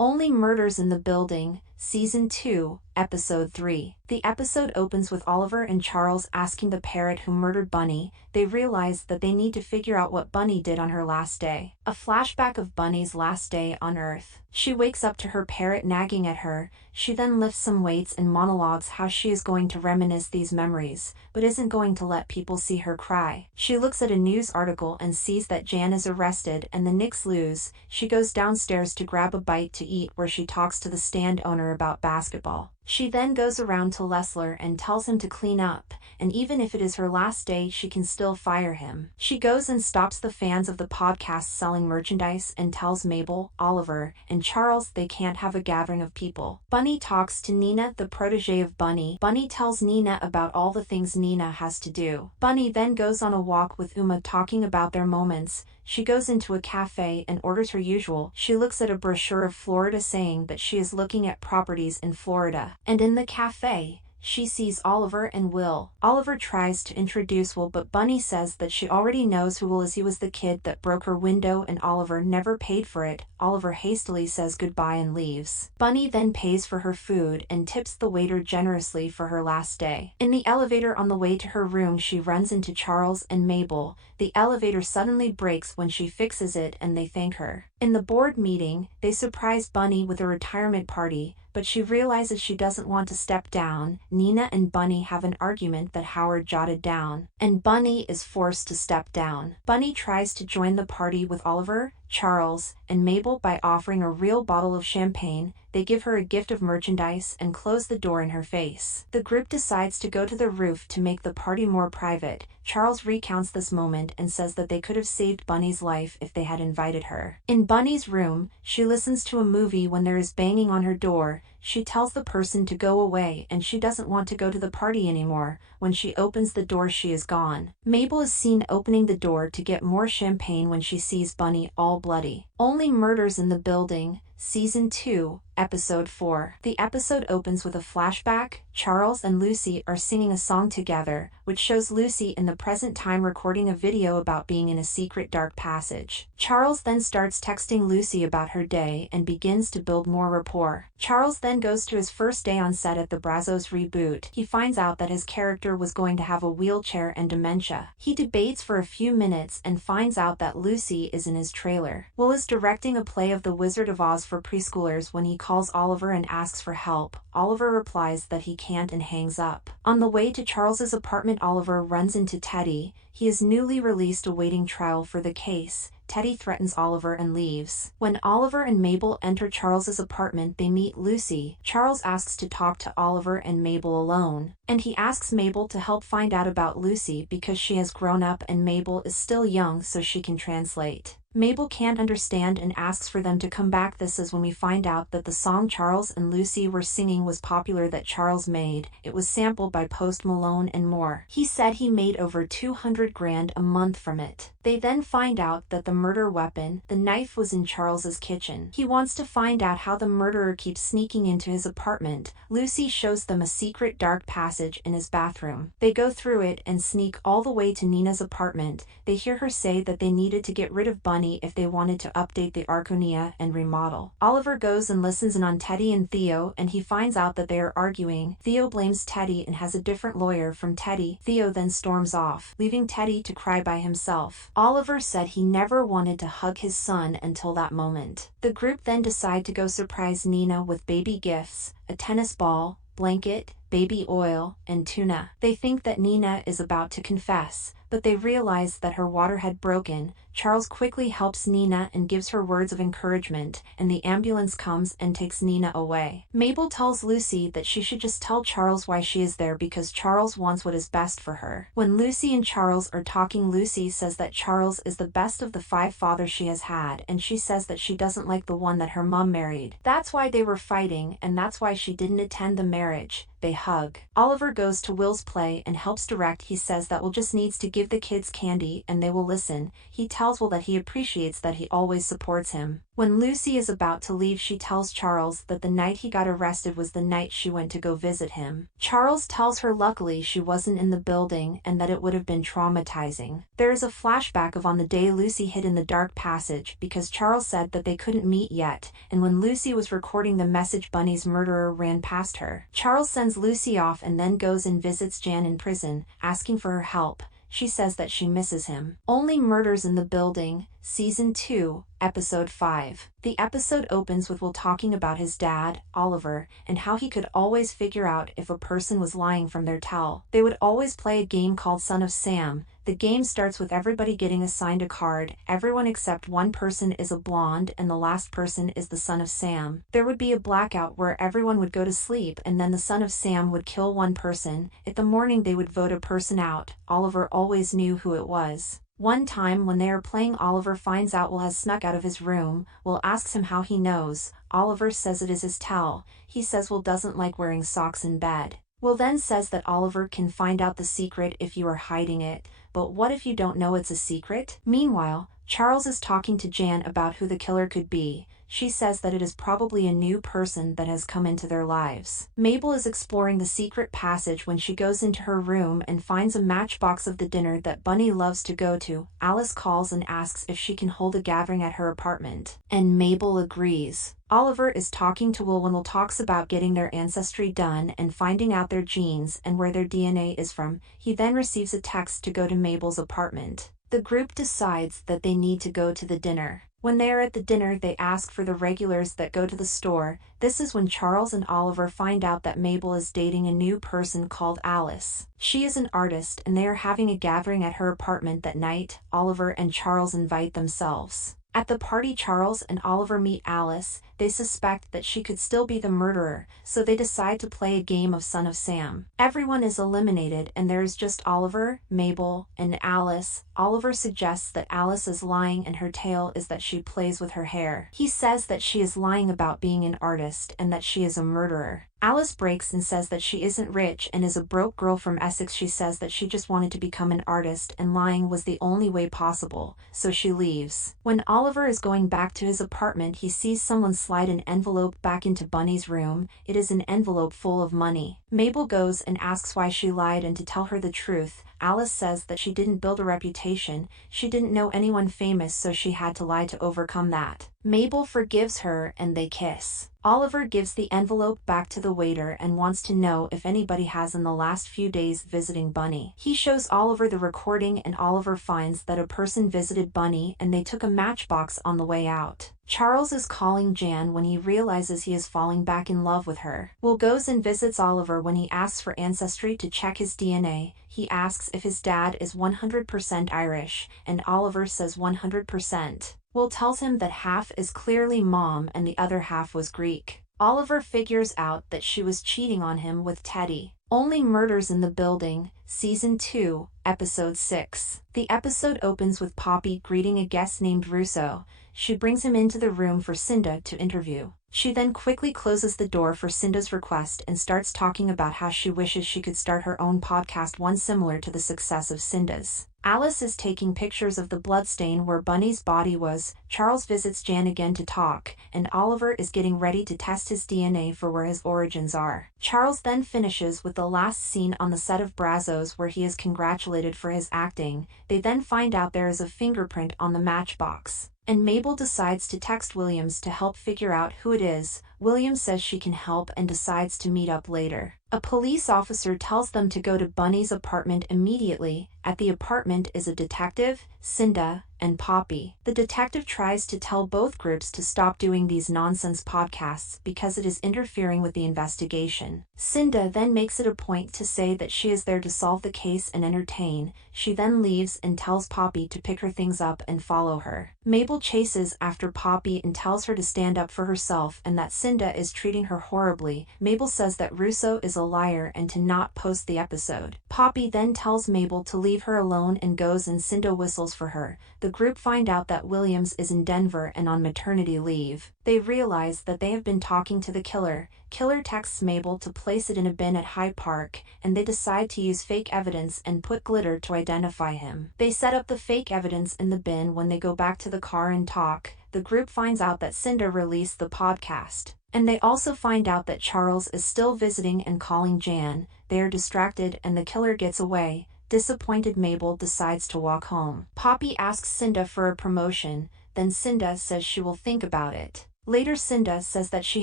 Only Murders in the Building, Season 2, Episode 3. The episode opens with Oliver and Charles asking the parrot who murdered Bunny. They realize that they need to figure out what Bunny did on her last day. A flashback of Bunny's last day on Earth. She wakes up to her parrot nagging at her. She then lifts some weights and monologues how she is going to reminisce these memories, but isn't going to let people see her cry. She looks at a news article and sees that Jan is arrested and the Knicks lose. She goes downstairs to grab a bite to eat where she talks to the stand owner about basketball. She then goes around to Lessler and tells him to clean up, and even if it is her last day she can still fire him. She goes and stops the fans of the podcast selling merchandise and tells Mabel, Oliver, and Charles they can't have a gathering of people. Bunny talks to Nina, the protege of Bunny. Bunny tells Nina about all the things Nina has to do. Bunny then goes on a walk with Uma talking about their moments. She goes into a cafe and orders her usual. She looks at a brochure of Florida saying that she is looking at properties in Florida. And in the cafe, she sees Oliver and Will. Oliver tries to introduce Will, but Bunny says that she already knows who Will is. He was the kid that broke her window and Oliver never paid for it. Oliver hastily says goodbye and leaves. Bunny then pays for her food and tips the waiter generously for her last day. In the elevator on the way to her room she runs into Charles and Mabel. The elevator suddenly breaks when she fixes it and they thank her. In the board meeting, they surprise Bunny with a retirement party, but she realizes she doesn't want to step down. Nina and Bunny have an argument that Howard jotted down, and Bunny is forced to step down. Bunny tries to join the party with Oliver, Charles, and Mabel by offering a real bottle of champagne. They give her a gift of merchandise and close the door in her face. The group decides to go to the roof to make the party more private. Charles recounts this moment and says that they could have saved Bunny's life if they had invited her. In Bunny's room, she listens to a movie when there is banging on her door. She tells the person to go away and she doesn't want to go to the party anymore. When she opens the door she is gone. Mabel is seen opening the door to get more champagne when she sees Bunny all bloody. Only Murders in the Building, Season 2, Episode 4. The episode opens with a flashback. Charles and Lucy are singing a song together, which shows Lucy in the present time recording a video about being in a secret dark passage. Charles then starts texting Lucy about her day and begins to build more rapport. Charles then goes to his first day on set at the Brazos reboot. He finds out that his character was going to have a wheelchair and dementia. He debates for a few minutes and finds out that Lucy is in his trailer. Will is directing a play of The Wizard of Oz for preschoolers when he calls Oliver and asks for help. Oliver replies that he can't and hangs up. On the way to Charles's apartment Oliver runs into Teddy. He is newly released awaiting trial for the case. Teddy threatens Oliver and leaves. When Oliver and Mabel enter Charles's apartment they meet Lucy. Charles asks to talk to Oliver and Mabel alone, and he asks Mabel to help find out about Lucy because she has grown up and Mabel is still young so she can translate. Mabel can't understand and asks for them to come back. This is when we find out that the song Charles and Lucy were singing was popular that Charles made. It was sampled by Post Malone and more. He said he made over 200 grand a month from it. They then find out that the murder weapon, the knife, was in Charles's kitchen. He wants to find out how the murderer keeps sneaking into his apartment. Lucy shows them a secret dark passage in his bathroom. They go through it and sneak all the way to Nina's apartment. They hear her say that they needed to get rid of Bunny if they wanted to update the Arconia and remodel. Oliver goes and listens in on Teddy and Theo and he finds out that they are arguing. Theo blames Teddy and has a different lawyer from Teddy. Theo then storms off, leaving Teddy to cry by himself. Oliver said he never wanted to hug his son until that moment. The group then decide to go surprise Nina with baby gifts, a tennis ball, blanket, baby oil, and tuna. They think that Nina is about to confess, but they realize that her water had broken. Charles quickly helps Nina and gives her words of encouragement, and the ambulance comes and takes Nina away. Mabel tells Lucy that she should just tell Charles why she is there because Charles wants what is best for her. When Lucy and Charles are talking, Lucy says that Charles is the best of the 5 fathers she has had, and she says that she doesn't like the one that her mom married. That's why they were fighting, and that's why she didn't attend the marriage. They hug. Oliver goes to Will's play and helps direct. He says that Will just needs to give the kids candy and they will listen. He tells Will that he appreciates that he always supports him. When Lucy is about to leave, she tells Charles that the night he got arrested was the night she went to go visit him. Charles tells her luckily she wasn't in the building and that it would have been traumatizing. There is a flashback of on the day Lucy hid in the dark passage because Charles said that they couldn't meet yet, and when Lucy was recording the message, Bunny's murderer ran past her. Charles sends Lucy off and then goes and visits Jan in prison, asking for her help. She says that she misses him. Only Murders in the Building, Season 2, Episode 5. The episode opens with Will talking about his dad, Oliver, and how he could always figure out if a person was lying from their tell. They would always play a game called Son of Sam. The game starts with everybody getting assigned a card. Everyone except one person is a blonde and the last person is the son of Sam. There would be a blackout where everyone would go to sleep and then the son of Sam would kill one person. In the morning they would vote a person out. Oliver always knew who it was. One time when they are playing, Oliver finds out Will has snuck out of his room. Will asks him how he knows. Oliver says it is his tell. He says Will doesn't like wearing socks in bed. Will then says that Oliver can find out the secret if you are hiding it. But what if you don't know it's a secret? Meanwhile, Charles is talking to Jan about who the killer could be. She says that it is probably a new person that has come into their lives. Mabel is exploring the secret passage when she goes into her room and finds a matchbox of the dinner that Bunny loves to go to. Alice calls and asks if she can hold a gathering at her apartment, and Mabel agrees. Oliver is talking to Will when Will talks about getting their ancestry done and finding out their genes and where their DNA is from. He then receives a text to go to Mabel's apartment. The group decides that they need to go to the dinner. When they are at the dinner, they ask for the regulars that go to the store. This is when Charles and Oliver find out that Mabel is dating a new person called Alice. She is an artist and they are having a gathering at her apartment that night. Oliver and Charles invite themselves. At the party, Charles and Oliver meet Alice. They suspect that she could still be the murderer, so they decide to play a game of Son of Sam. Everyone is eliminated and there is just Oliver, Mabel, and Alice. Oliver suggests that Alice is lying and her tale is that she plays with her hair. He says that she is lying about being an artist and that she is a murderer. Alice breaks and says that she isn't rich and is a broke girl from Essex. She says that she just wanted to become an artist and lying was the only way possible, so she leaves. When Oliver is going back to his apartment, he sees someone slide an envelope back into Bunny's room. It is an envelope full of money. Mabel goes and asks why she lied and to tell her the truth. Alice says that she didn't build a reputation, she didn't know anyone famous, so she had to lie to overcome that. Mabel forgives her and they kiss. Oliver gives the envelope back to the waiter and wants to know if anybody has in the last few days visiting Bunny. He shows Oliver the recording and Oliver finds that a person visited Bunny and they took a matchbox on the way out. Charles is calling Jan when he realizes he is falling back in love with her. Will goes and visits Oliver when he asks for ancestry to check his DNA. He asks if his dad is 100% Irish, and Oliver says 100%. Will tells him that half is clearly mom and the other half was Greek. Oliver figures out that she was cheating on him with Teddy. Only Murders in the Building, Season 2, Episode 6. The episode opens with Poppy greeting a guest named Russo. She brings him into the room for Cinda to interview. She then quickly closes the door for Cinda's request and starts talking about how she wishes she could start her own podcast, one similar to the success of Cinda's. Alice is taking pictures of the bloodstain where Bunny's body was. Charles visits Jan again to talk, and Oliver is getting ready to test his DNA for where his origins are. Charles then finishes with the last scene on the set of Brazos where he is congratulated for his acting. They then find out there is a fingerprint on the matchbox, and Mabel decides to text Williams to help figure out who it is. Williams says she can help and decides to meet up later. A police officer tells them to go to Bunny's apartment immediately. At the apartment is a detective, Cinda, and Poppy. The detective tries to tell both groups to stop doing these nonsense podcasts because it is interfering with the investigation. Cinda then makes it a point to say that she is there to solve the case and entertain. She then leaves and tells Poppy to pick her things up and follow her. Mabel chases after Poppy and tells her to stand up for herself and that Cinda is treating her horribly. Mabel says that Russo is a liar and to not post the episode. Poppy then tells Mabel to leave her alone and goes, and Cinda whistles for her. The the group find out that Williams is in Denver and on maternity leave. They realize that they have been talking to the killer. Killer texts Mabel to place it in a bin at Hyde Park, and they decide to use fake evidence and put glitter to identify him. They set up the fake evidence in the bin. When they go back to the car and talk, the group finds out that Cinda released the podcast. And they also find out that Charles is still visiting and calling Jan. They are distracted and the killer gets away. Disappointed, Mabel decides to walk home. Poppy asks Cinda for a promotion, then Cinda says she will think about it. Later, Cinda says that she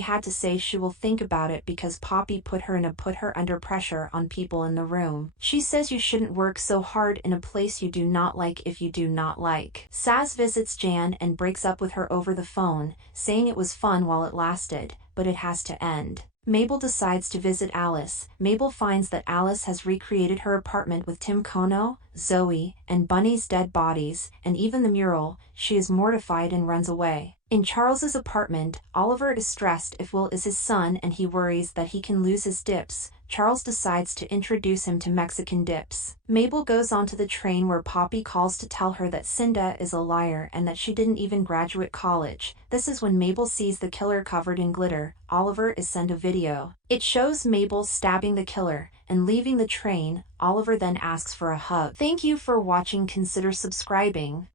had to say she will think about it because Poppy put her under pressure on people in the room. She says you shouldn't work so hard in a place you do not like if you do not like. Saz visits Jan and breaks up with her over the phone, saying it was fun while it lasted, but it has to end. Mabel decides to visit Alice. Mabel finds that Alice has recreated her apartment with Tim Kono, Zoe, and Bunny's dead bodies, and even the mural. She is mortified and runs away. In Charles's apartment, Oliver is stressed if Will is his son and he worries that he can lose his dips. Charles decides to introduce him to Mexican dips. Mabel goes onto the train where Poppy calls to tell her that Cinda is a liar and that she didn't even graduate college. This is when Mabel sees the killer covered in glitter. Oliver is sent a video. It shows Mabel stabbing the killer and leaving the train. Oliver then asks for a hug. Thank you for watching. Consider subscribing.